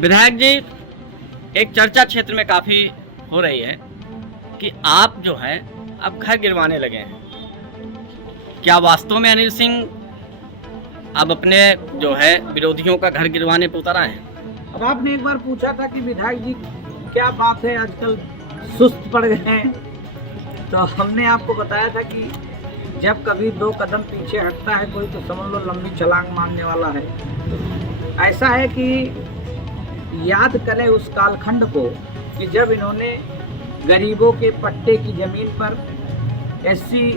विधायक जी, एक चर्चा क्षेत्र में काफ़ी हो रही है कि आप जो है अब घर गिरवाने लगे हैं। क्या वास्तव में अनिल सिंह अब अपने जो है विरोधियों का घर गिरवाने पर उतर आए हैं? अब आपने एक बार पूछा था कि विधायक जी क्या बात है, आजकल सुस्त पड़ गए हैं, तो हमने आपको बताया था कि जब कभी 2 कदम पीछे हटता है कोई तो समझ लो लंबी छलांग मारने वाला है। ऐसा है कि याद करें उस कालखंड को कि जब इन्होंने गरीबों के पट्टे की ज़मीन पर एससी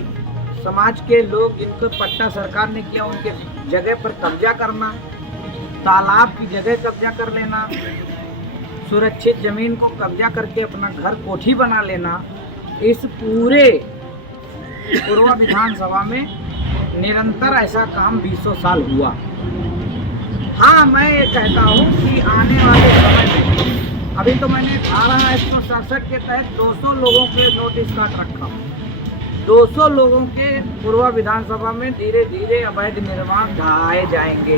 समाज के लोग जिनको पट्टा सरकार ने किया उनके जगह पर कब्जा करना, तालाब की जगह कब्जा कर लेना, सुरक्षित ज़मीन को कब्जा करके अपना घर कोठी बना लेना, इस पूरे पूर्व विधानसभा में निरंतर ऐसा काम 20 साल हुआ। हाँ, मैं ये कहता हूँ कि आने वाले समय में अभी तो मैंने धारा 167 के तहत 200 लोगों के नोटिस काट रखा। 200 लोगों के पूर्व विधानसभा में धीरे धीरे अवैध निर्माण ढहाए जाएंगे।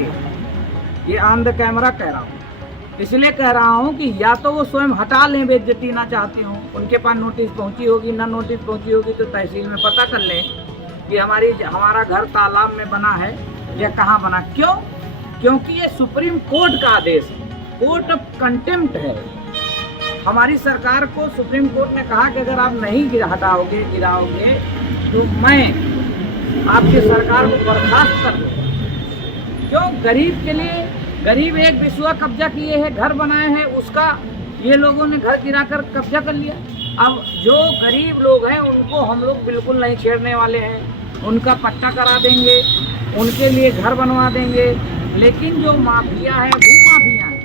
ये ऑन द कैमरा कह रहा हूँ, इसलिए कह रहा हूँ कि या तो वो स्वयं हटा लें, बेइज्जती ना चाहती हूँ, उनके पास नोटिस पहुँची होगी, ना नोटिस पहुँची होगी तो तहसील में पता कर लें कि हमारा घर तालाब में बना है या कहाँ बना। क्यों? क्योंकि ये सुप्रीम कोर्ट का आदेश है, कोर्ट ऑफ कंटेम्प्ट है। हमारी सरकार को सुप्रीम कोर्ट ने कहा कि अगर आप नहीं गिराओगे तो मैं आपकी सरकार को बर्खास्त कर दूँ। क्यों? गरीब के लिए, गरीब एक विश्वा कब्जा किए हैं, घर बनाए हैं, उसका ये लोगों ने घर गिराकर कब्जा कर लिया। अब जो गरीब लोग हैं उनको हम लोग बिल्कुल नहीं छेड़ने वाले हैं, उनका पट्टा करा देंगे, उनके लिए घर बनवा देंगे। लेकिन जो माफिया है, भूमाफिया है,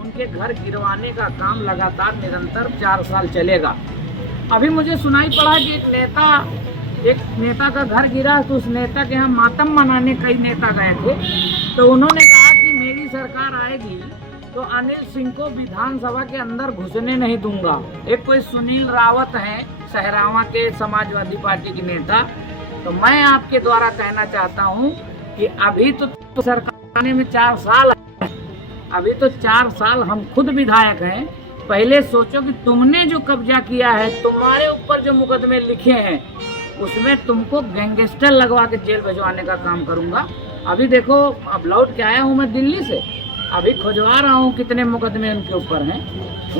उनके घर गिरवाने का काम लगातार निरंतर 4 साल चलेगा। अभी मुझे सुनाई पड़ा कि एक नेता का घर गिरा तो उस नेता के यहाँ मातम मनाने कई नेता गए थे, तो उन्होंने कहा कि मेरी सरकार आएगी तो अनिल सिंह को विधानसभा के अंदर घुसने नहीं दूंगा। एक कोई सुनील रावत है सहरावा के समाजवादी पार्टी के नेता। तो मैं आपके द्वारा कहना चाहता हूं कि अभी तो सरकार आने में 4 साल है, अभी तो 4 साल हम खुद विधायक हैं। पहले सोचो कि तुमने जो कब्जा किया है, तुम्हारे ऊपर जो मुकदमे लिखे हैं, उसमें तुमको गैंगस्टर लगवा के जेल भिजवाने का काम करूंगा। अभी देखो, अब लौट के आया हूं मैं दिल्ली से, अभी खुजवा रहा हूं कितने मुकदमे उनके ऊपर हैं।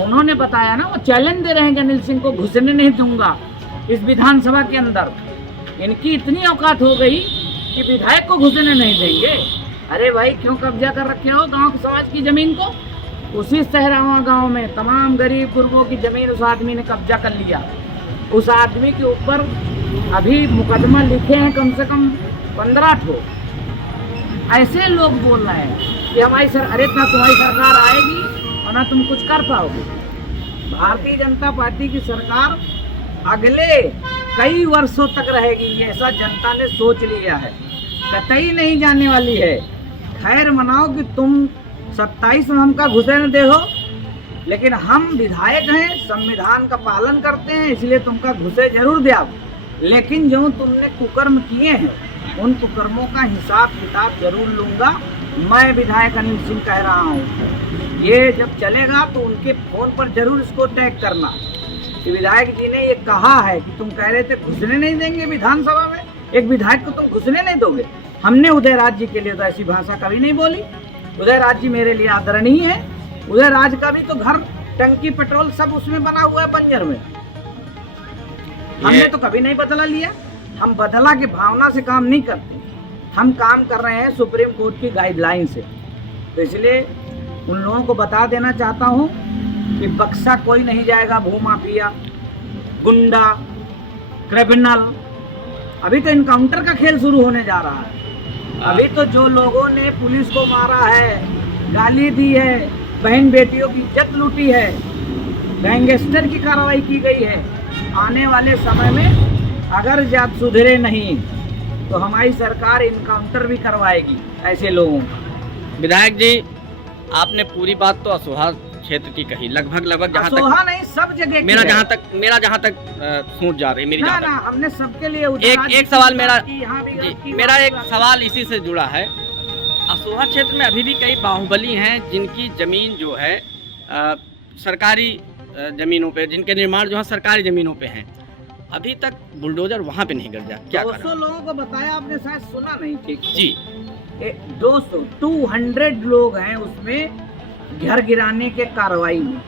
उन्होंने बताया ना, वो चैलेंज दे रहे हैं कि अनिल सिंह को घुसने नहीं दूंगा इस विधानसभा के अंदर। इनकी इतनी औकात हो गई कि विधायक को घुसने नहीं देंगे। अरे भाई, क्यों कब्जा कर रखे हो गांव के समाज की जमीन को? उसी सहरावा गांव में तमाम गरीब गुरबों की जमीन उस आदमी ने कब्जा कर लिया। उस आदमी के ऊपर अभी मुकदमा लिखे हैं कम से कम 15 ठो। ऐसे लोग बोल रहे हैं कि अरे ना तुम्हारी सरकार आएगी और ना तुम कुछ कर पाओगे। भारतीय जनता पार्टी की सरकार अगले कई वर्षों तक रहेगी, ये ऐसा जनता ने सोच लिया है, कतई नहीं जाने वाली है। खैर मनाओ कि तुम 27 में हमका घुसने दे हो, लेकिन हम विधायक हैं, संविधान का पालन करते हैं, इसलिए तुमका घुसे जरूर दे आप। लेकिन जो तुमने कुकर्म किए हैं उन कुकर्मों का हिसाब किताब जरूर लूँगा। मैं विधायक अनिल सिंह कह रहा हूँ, ये जब चलेगा तो उनके फ़ोन पर जरूर इसको टैग करना कि विधायक जी ने ये कहा है कि तुम कह रहे थे घुसने नहीं देंगे विधानसभा में, एक विधायक को तुम घुसने नहीं दोगे। हमने उदयराज जी के लिए तो ऐसी भाषा कभी नहीं बोली। उदयराज जी मेरे लिए आदरणीय है। उदयराज का भी तो घर, टंकी, पेट्रोल सब उसमें बना हुआ है, बंजर में। हमने तो कभी नहीं बदला लिया। हम बदला की भावना से काम नहीं करते, हम काम कर रहे हैं सुप्रीम कोर्ट की गाइडलाइन से। तो इसलिए उन लोगों को बता देना चाहता हूँ कि बक्सा कोई नहीं जाएगा। भूमाफिया, गुंडा, क्रिमिनल, अभी तो इनकाउंटर का खेल शुरू होने जा रहा है। अभी तो जो लोगों ने पुलिस को मारा है, गाली दी है, बहन बेटियों की इज्जत लूटी है, गैंगस्टर की कार्रवाई की गई है। आने वाले समय में अगर जात सुधरे नहीं तो हमारी सरकार इनकाउंटर भी करवाएगी ऐसे लोगों का। विधायक जी, आपने पूरी बात तो असोहा क्षेत्र की कही, लगभग जहाँ तक नहीं, सब जगह मेरा जहाँ तक सोच जा रही है, मेरी जहाँ तक हमने सबके लिए एक सवाल मेरा एक सवाल इसी से जुड़ा है असोहा क्षेत्र में अभी भी कई बाहुबली हैं जिनकी जमीन जो है सरकारी जमीनों पे, जिनके निर्माण जो है सरकारी जमीनों पे हैं, अभी तक बुलडोजर वहाँ पे नहीं गिर जा। क्या 200 लोगों को बताया, आपने शायद सुना नहीं ठीक जी। 200 लोग हैं उसमें घर गिराने के कार्रवाई में,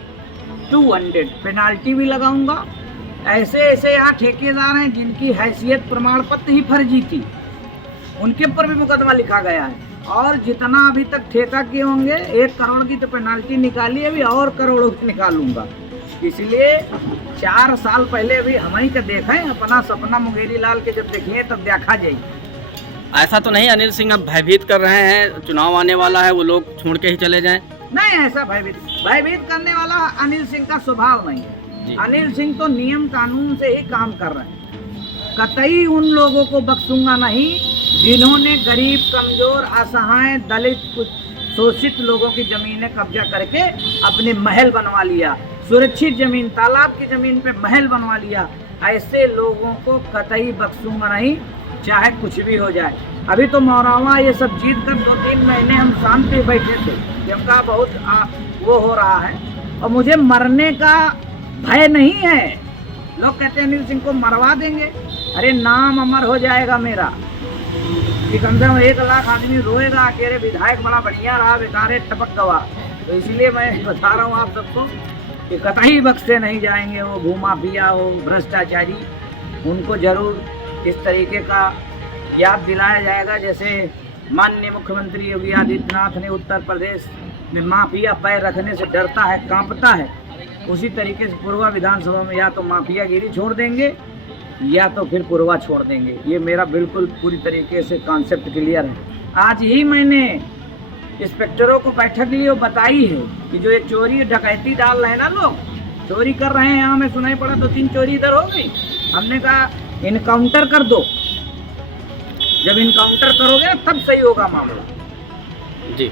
200 पेनाल्टी भी लगाऊंगा। ऐसे ऐसे यहाँ ठेकेदार हैं जिनकी हैसियत प्रमाण पत्र ही फर्जी थी, उनके ऊपर भी मुकदमा लिखा गया है। और जितना अभी तक ठेका किए होंगे, 1 करोड़ की तो पेनाल्टी निकाली, अभी और करोड़ों की निकालूंगा। इसलिए 4 साल पहले अभी हम ही का देखा है, अपना सपना मुंगेरी लाल के जब देखिए तब देखा जाएगी। ऐसा तो नहीं अनिल सिंह अब भयभीत कर रहे हैं, चुनाव आने वाला है, वो लोग छोड़ के ही चले जाएं? नहीं, ऐसा भयभीत करने वाला अनिल सिंह का स्वभाव नहीं है। अनिल सिंह तो नियम कानून से ही काम कर रहे हैं। कतई उन लोगों को बख्शूंगा नहीं जिन्होंने गरीब, कमजोर, असहाय, दलित, शोषित लोगों की जमीनें कब्जा करके अपने महल बनवा लिया, सुरक्षित जमीन, तालाब की जमीन पे महल बनवा लिया। ऐसे लोगों को कतई बख्शूंगा नहीं, चाहे कुछ भी हो जाए। अभी तो मौरावा ये सब जीत कर 2-3 महीने हम शांति बैठे थे, जिनका बहुत वो हो रहा है, और मुझे मरने का भय नहीं है। लोग कहते हैं अनिल सिंह को मरवा देंगे, अरे नाम अमर हो जाएगा मेरा कि कम से कम 1 लाख आदमी रोएगा कि अरे विधायक बड़ा बढ़िया रहा, बेकार है, टपक गवा। तो इसलिए मैं बता रहा हूँ आप सबको कि कतई बख्शे नहीं जाएंगे। वो भूमाफिया हो, भ्रष्टाचारी, उनको जरूर इस तरीके का याद दिलाया जाएगा। जैसे माननीय मुख्यमंत्री योगी आदित्यनाथ ने उत्तर प्रदेश में माफिया पैर रखने से डरता है, कांपता है, उसी तरीके से पूर्वा विधानसभा में या तो माफियागिरी छोड़ देंगे या तो फिर पूर्वा छोड़ देंगे। ये मेरा बिल्कुल पूरी तरीके से कॉन्सेप्ट क्लियर है। आज ही मैंने इंस्पेक्टरों को बैठक ली और बताई है कि जो ये चोरी डकैती डाल रहे हैं ना, लोग चोरी कर रहे हैं, यहाँ में सुनाई पड़ा 2-3 चोरी इधर हो गई। हमने कहा इनकाउंटर कर दो, जब इनकाउंटर करोगे तब सही होगा मामला जी।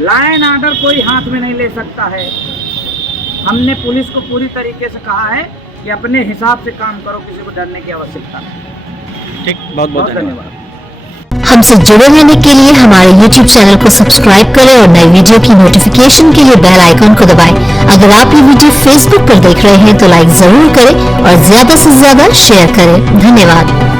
लाइन आर्डर कोई हाथ में नहीं ले सकता है। हमने पुलिस को पूरी तरीके से कहा है कि अपने हिसाब से काम करो, किसी को डरने की आवश्यकता नहीं। ठीक, बहुत बहुत धन्यवाद। हमसे जुड़े रहने के लिए हमारे YouTube चैनल को सब्सक्राइब करें और नई वीडियो की नोटिफिकेशन के लिए बेल आइकन को दबाएं। अगर आप ये वीडियो Facebook पर देख रहे हैं तो लाइक जरूर करें और ज्यादा से ज्यादा शेयर करें। धन्यवाद।